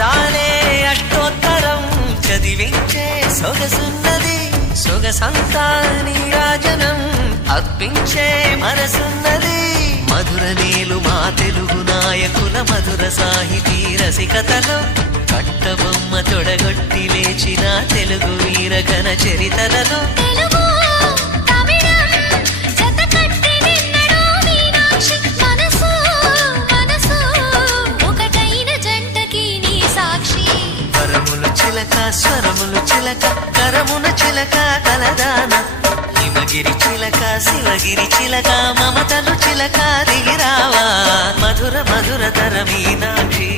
అందాలే అష్టోత్తరం చదివించే సొగసున్నది సొగసంతా నీరాజనం అర్పించే మనసున్నది మధుర నీలు మా తెలుగు నాయకుల మధుర సాహితీ రసికతలో కట్టబొమ్మ తొడగొట్టి లేచిన తెలుగు వీర ఘన చరితలలో స్వరములు చిలక కరమున చిలక కలదాన హిమగిరి చిలక శివగిరి చిలక మమతలు చిలక దిగిరావా మధుర మధుర తర మీనాక్షి